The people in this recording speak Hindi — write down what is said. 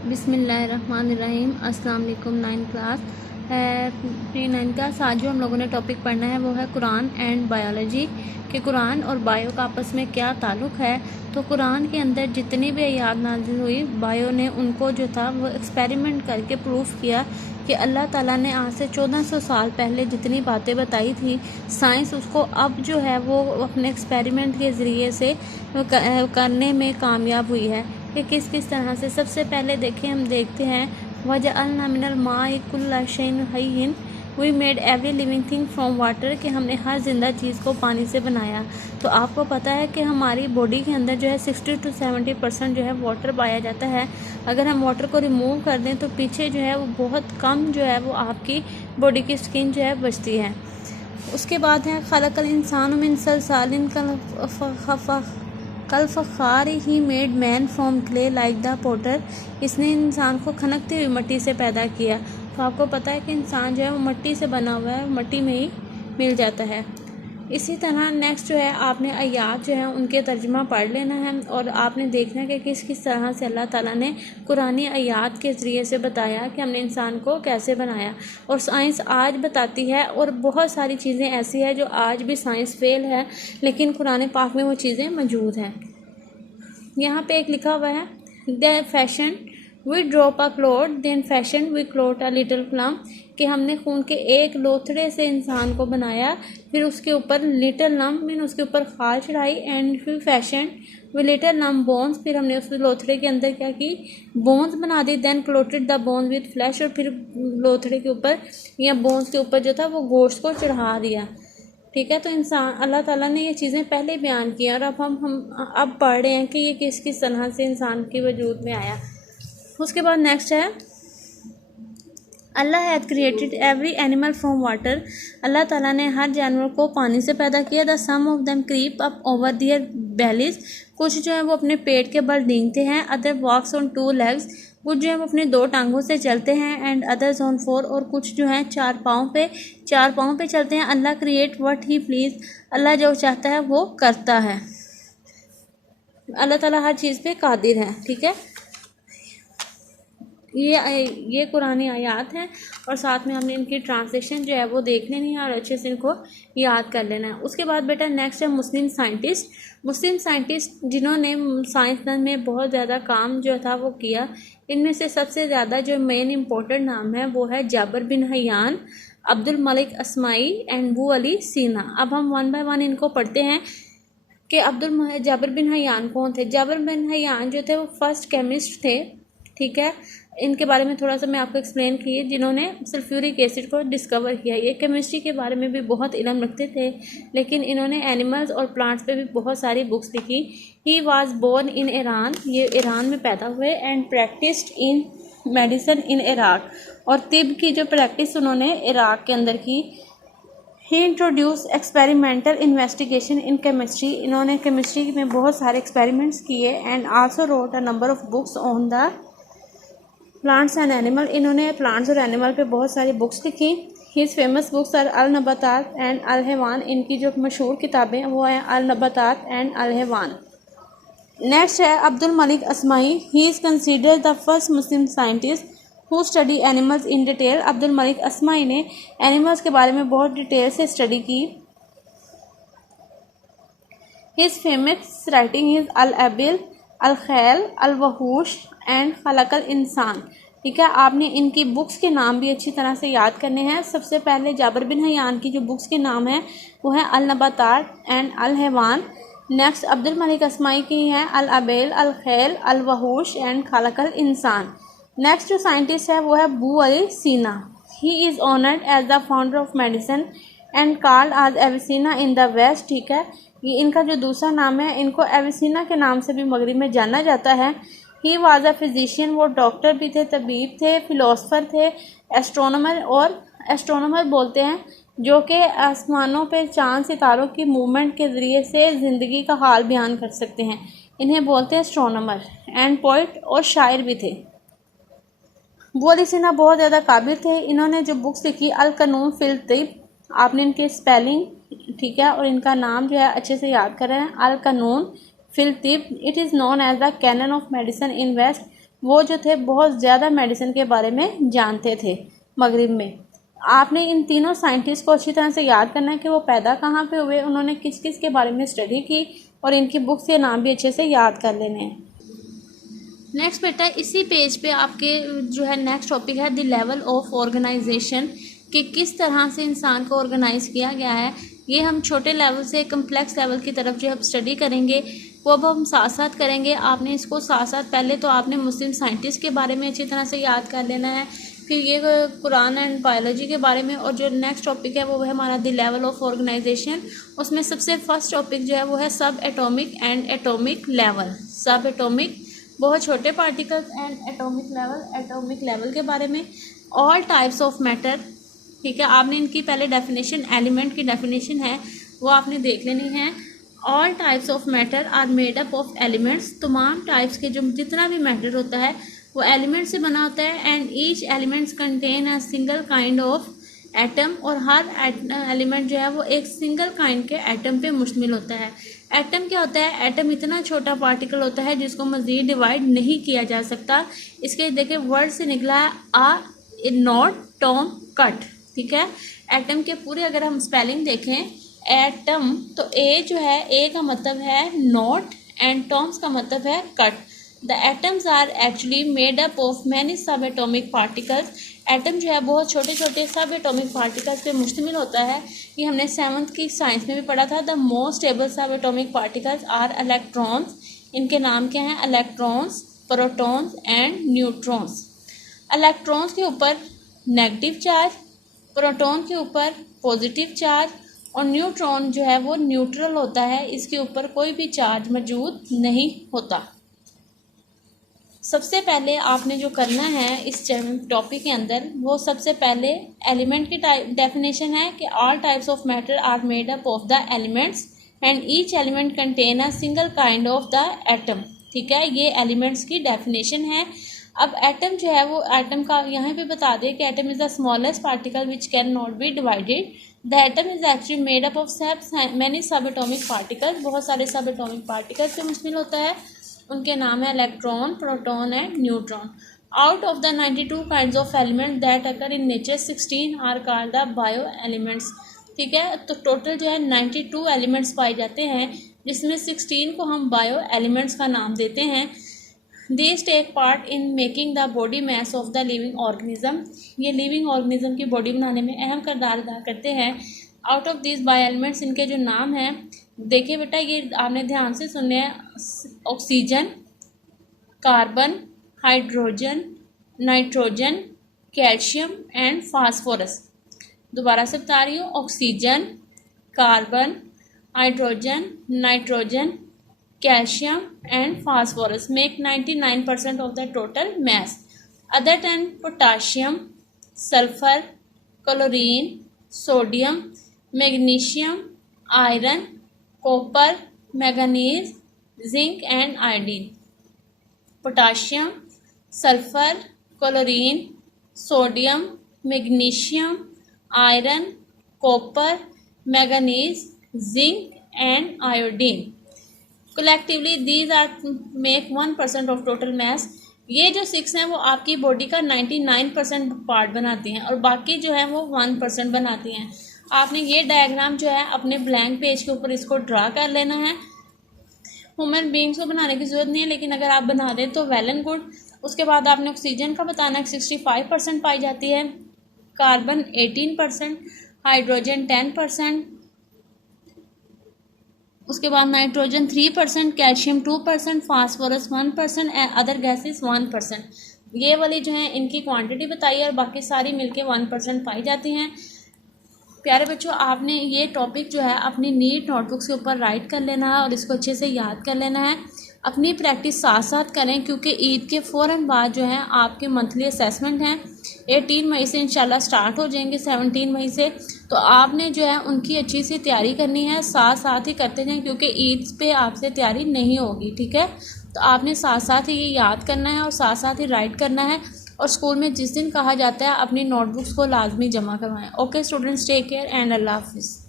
बिस्मिल्लाहिर्रहमानिर्रहीम। अस्सलाम वालेकुम। 9 क्लास प्री 9 क्लास। आज जो हम लोगों ने टॉपिक पढ़ना है वो है कुरान एंड बायोलॉजी, कि कुरान और बायो का आपस में क्या ताल्लुक़ है। तो कुरान के अंदर जितनी भी आयात नाज़िल हुई, बायो ने उनको जो था वो एक्सपेरिमेंट करके प्रूफ किया कि अल्लाह ताला ने आज से 1400 साल पहले जितनी बातें बताई थी, साइंस उसको अब जो है वो अपने एक्सपेरिमेंट के ज़रिए से करने में कामयाब हुई है कि किस किस तरह से। सबसे पहले हम देखते हैं वजअलना मिनल माइ कुल्ला शैइन हय्यिन, we made every living thing from water, कि हमने हर जिंदा चीज़ को पानी से बनाया। तो आपको पता है कि हमारी बॉडी के अंदर जो है 60 to 70% जो है वाटर पाया जाता है। अगर हम वाटर को रिमूव कर दें तो पीछे जो है वो बहुत कम जो है वो आपकी बॉडी की स्किन जो है बचती है। उसके बाद है खलकल इंसान मिन सलसालिन कल फ़खार he made man from clay like the Potter, इसने इंसान को खनकती हुई मिट्टी से पैदा किया। तो आपको पता है कि इंसान जो है वो मिट्टी से बना हुआ है, मिट्टी में ही मिल जाता है। इसी तरह नेक्स्ट जो है आपने आयात जो है उनके तर्जुमा पढ़ लेना है और आपने देखना है कि किस किस तरह से अल्लाह ताला ने कुरानी आयात के ज़रिए से बताया कि हमने इंसान को कैसे बनाया। और साइंस आज बताती है, और बहुत सारी चीज़ें ऐसी है जो आज भी साइंस फेल है, लेकिन कुरान पाक में वो चीज़ें मौजूद हैं। यहाँ पे एक लिखा हुआ है the fashion we drop a cloth then fashion we cloth a little plum, कि हमने खून के एक लोथड़े से इंसान को बनाया, फिर उसके ऊपर लिटिल लम्ब मीन उसके ऊपर खाल चढ़ाई, एंड फिर fashion we little lump bones, फिर हमने उस लोथड़े के अंदर क्या की, बोन्स बना दी। Then क्लोटेड the bones with flash, और फिर लोथड़े के ऊपर या बोन्स के ऊपर जो था वो गोश्त को चढ़ा दिया। ठीक है, तो इंसान अल्लाह ताला ने ये चीज़ें पहले बयान की और अब हम अब पढ़ रहे हैं कि ये किस किस तरह से इंसान के वजूद में आया। उसके बाद नेक्स्ट है अल्लाह had created every animal from water, अल्लाह ताला ने हर जानवर को पानी से पैदा किया। The some of them creep up over दियर बेलीज, कुछ जो है वो अपने पेट के बल डींगते हैं। अदर वॉक्स ऑन 2 legs, कुछ जो है वो अपने 2 टांगों से चलते हैं। एंड अदर्स ऑन 4, और कुछ जो हैं 4 पाँव पे चलते हैं। अल्लाह क्रिएट व्हाट ही प्लीज, अल्लाह जो चाहता है वो करता है। अल्लाह ताला हर चीज़ पे कादिर है। ठीक है, ये कुरानी आयात हैं और साथ में हमने इनकी ट्रांसलेशन जो है वो देख लेनी है और अच्छे से इनको याद कर लेना है। उसके बाद बेटा नेक्स्ट है मुस्लिम साइंटिस्ट जिन्होंने साइंसदान में बहुत ज़्यादा काम जो था वो किया। इनमें से सबसे ज़्यादा जो मेन इम्पोर्टेंट नाम है वो है जाबिर बिन हय्यान, अब्दुल मलिक अस्माई एंड अबू अली सीना। अब हम 1 by 1 इनको पढ़ते हैं कि जाबिर बिन हय्यान कौन थे। जाबिर बिन हय्यान जो थे वो फर्स्ट केमिस्ट थे। ठीक है, इनके बारे में थोड़ा सा मैं आपको एक्सप्लेन की, जिन्होंने सल्फ्यूरिक एसिड को डिस्कवर किया। ये केमिस्ट्री के बारे में भी बहुत इल्म रखते थे, लेकिन इन्होंने एनिमल्स और प्लांट्स पे भी बहुत सारी बुक्स लिखी। He was born in Iran, ये ईरान में पैदा हुए। And practised in medicine in Iraq, और तिब की जो प्रैक्टिस उन्होंने इराक के अंदर की। ही introduce experimental investigation in chemistry, इन्होंने केमिस्ट्री में बहुत सारे एक्सपेरिमेंट्स किए। And also wrote a number of books on the plants and animal, इन्होंने प्लांट्स और एनिमल पे बहुत सारी बुक्स लिखी। His famous books are all नबातात and अल हैवान, इनकी जो मशहूर किताबें वो हैं अल नबातात एंड अल हैवान। नेक्स्ट है Abdul Malik अस्माई, he is considered the first Muslim scientist who study animals in detail. Abdul Malik अस्माई ने एनिमल्स के बारे में बहुत डिटेल से स्टडी की। His famous writing is all AVL, अल खैल, अल वहूश एंड खलकल इंसान। ठीक है, आपने इनकी बुक्स के नाम भी अच्छी तरह से याद करने हैं। सबसे पहले जाबिर बिन हय्यान की जो बुक्स के नाम है वो है अल नबातात एंड अल हैवान। नेक्स्ट अब्दुल मलिक अस्माई की है अल अबेल, अल खैल, अल वहूश एंड खलकल इंसान। नेक्स्ट जो साइंटिस्ट है वो है अबू अली सीना, he is honoured as the founder of medicine and called as एविसिना in the waste. ठीक है, ये इनका जो दूसरा नाम है, इनको एविसिना के नाम से भी मगरिब में जाना जाता है। ही वाज अ फिजिशियन, वो डॉक्टर भी थे, तबीब थे, फिलोसफर थे, एस्ट्रोनॉमर, और एस्ट्रोनॉमर बोलते हैं जो कि आसमानों पे चांद सितारों की मूवमेंट के ज़रिए से ज़िंदगी का हाल बयान कर सकते हैं, इन्हें बोलते हैं एस्ट्रोनॉमर। एंड पोइट और शायर भी थे। अबू अली सीना बहुत ज़्यादा काबिल थे। इन्होंने जो बुक्स लिखी अल कानून फिल तिब, आपने इनके स्पेलिंग ठीक है और इनका नाम जो है अच्छे से याद कर रहे हैं। अल कानून fill तिब, it is known as the canon of medicine in waste, वो जो थे बहुत ज़्यादा मेडिसिन के बारे में जानते थे मगरिब में। आपने इन तीनों साइंटिस्ट को अच्छी तरह से याद करना है कि वो पैदा कहाँ पे हुए, उन्होंने किस किस के बारे में स्टडी की, और इनकी बुक्स के नाम भी अच्छे से याद कर लेने हैं। नेक्स्ट बेटा इसी पेज पे आपके जो है नेक्स्ट टॉपिक है द लेवल ऑफ ऑर्गेनाइजेशन, कि किस तरह से इंसान को ऑर्गेनाइज किया गया है। ये हम छोटे लेवल से कम्प्लेक्स लेवल की तरफ जो है स्टडी करेंगे, वो अब हम साथ साथ करेंगे। आपने इसको साथ साथ पहले तो आपने मुस्लिम साइंटिस्ट के बारे में अच्छी तरह से याद कर लेना है, फिर ये कुरान एंड बायोलॉजी के बारे में, और जो नेक्स्ट टॉपिक है वो है हमारा द लेवल ऑफ ऑर्गेनाइजेशन। उसमें सबसे फर्स्ट टॉपिक जो है वो है सब एटॉमिक एंड एटॉमिक लेवल। सब एटॉमिक बहुत छोटे पार्टिकल्स एंड एटॉमिक लेवल के बारे में। ऑल टाइप्स ऑफ मैटर, ठीक है, आपने इनकी पहले डेफिनेशन, एलिमेंट की डेफिनेशन है वो आपने देख लेनी है। All types of matter are made up of elements, तमाम टाइप्स के जो जितना भी मैटर होता है वो एलिमेंट से बना होता है। And each elements contain a single kind of atom, और हर एलिमेंट जो है वो एक सिंगल काइंड के एटम पे मुश्तमिल होता है। एटम क्या होता है? एटम इतना छोटा पार्टिकल होता है जिसको मज़ीद डिवाइड नहीं किया जा सकता। इसके देखिए वर्ड से निकला है आ नॉट टॉम कट, ठीक है। एटम के पूरे अगर हम स्पेलिंग देखें, एटम तो ए जो है, ए का मतलब है नॉट एंड टॉम्स का मतलब है cut. The atoms are actually made up of many सब एटॉमिक पार्टिकल्स। एटम जो है बहुत छोटे छोटे सब एटॉमिक पार्टिकल्स पे मुश्तमिल होता है। ये हमने 7th की साइंस में भी पढ़ा था। द मोस्ट स्टेबल सब एटॉमिक पार्टिकल्स आर इलेक्ट्रॉन्स। इनके नाम क्या हैं? Electrons, protons and neutrons. Electrons के ऊपर नेगेटिव चार्ज, प्रोटॉन के ऊपर पॉजिटिव चार्ज, और न्यूट्रॉन जो है वो न्यूट्रल होता है, इसके ऊपर कोई भी चार्ज मौजूद नहीं होता। सबसे पहले आपने जो करना है इस टॉपिक के अंदर, वो सबसे पहले एलिमेंट की डेफिनेशन है कि all types of matter are made up of the elements and each element contain a single kind of the atom, ठीक है। ये एलिमेंट्स की डेफिनेशन है। अब एटम जो है वो एटम का यहाँ पे बता दें कि atom is the smallest particle which can not be divided. The atom is actually made up of many सब एटॉमिक पार्टिकल्स। बहुत सारे सब एटॉमिक पार्टिकल्स से मुश्तमिल होता है। उनके नाम है electron, proton and neutron. Out of the 92 kinds of element that occur in nature 16 are called the bio elements, ठीक है। तो टोटल जो है 92 एलिमेंट्स पाए जाते हैं, जिसमें 16 को हम बायो एलिमेंट्स का नाम देते हैं। These take part in making the body mass of the living organism। ये लिविंग ऑर्गेनिज्म की बॉडी बनाने में अहम किरदार अदा करते हैं। Out of this bio elements, इनके जो नाम हैं देखिए बेटा, ये आपने ध्यान से सुनने हैं। Oxygen, carbon, hydrogen, nitrogen, calcium and phosphorus. दोबारा से बता रही हूँ, oxygen, carbon, hydrogen, nitrogen, calcium and phosphorus make 99% of the total mass. Other than potassium, sulfur, chlorine, sodium, magnesium, iron, copper, manganese, zinc and iodine. Potassium, sulfur, chlorine, sodium, magnesium, iron, copper, manganese, zinc and iodine. Collectively these are make 1% of total mass. ये जो 6 हैं वो आपकी बॉडी का 99% पार्ट बनाती हैं, और बाकी जो है वो 1% बनाती हैं। आपने ये डायग्राम जो है अपने ब्लैंक पेज के ऊपर इसको ड्रा कर लेना है। ह्यूमन बींग्स को बनाने की ज़रूरत नहीं है, लेकिन अगर आप बना दें तो वेल एंड गुड। उसके बाद आपने ऑक्सीजन का बताना है, 65% पाई जाती है, कार्बन 18%, हाइड्रोजन 10%, उसके बाद nitrogen 3%, calcium 2%, phosphorus 1% and other gases 1%। ये वाली जो है इनकी क्वांटिटी बताई है, और बाकी सारी मिलके 1% पाई जाती हैं। प्यारे बच्चों, आपने ये टॉपिक जो है अपनी नीट नोटबुक्स के ऊपर राइट कर लेना है और इसको अच्छे से याद कर लेना है। अपनी प्रैक्टिस साथ साथ करें, क्योंकि ईद के फ़ौरन बाद जो है आपके मंथली असेसमेंट हैं। 18 मई से इंशाल्लाह स्टार्ट हो जाएंगे, 17 मई से। तो आपने जो है उनकी अच्छी सी तैयारी करनी है, साथ साथ ही करते जाएं, क्योंकि ईद पे आपसे तैयारी नहीं होगी, ठीक है। तो आपने साथ साथ ही ये याद करना है और साथ साथ ही राइट करना है, और स्कूल में जिस दिन कहा जाता है अपनी नोटबुक्स को लाजमी जमा करवाएं। Okay students, take care and अल्लाह हाफिज़।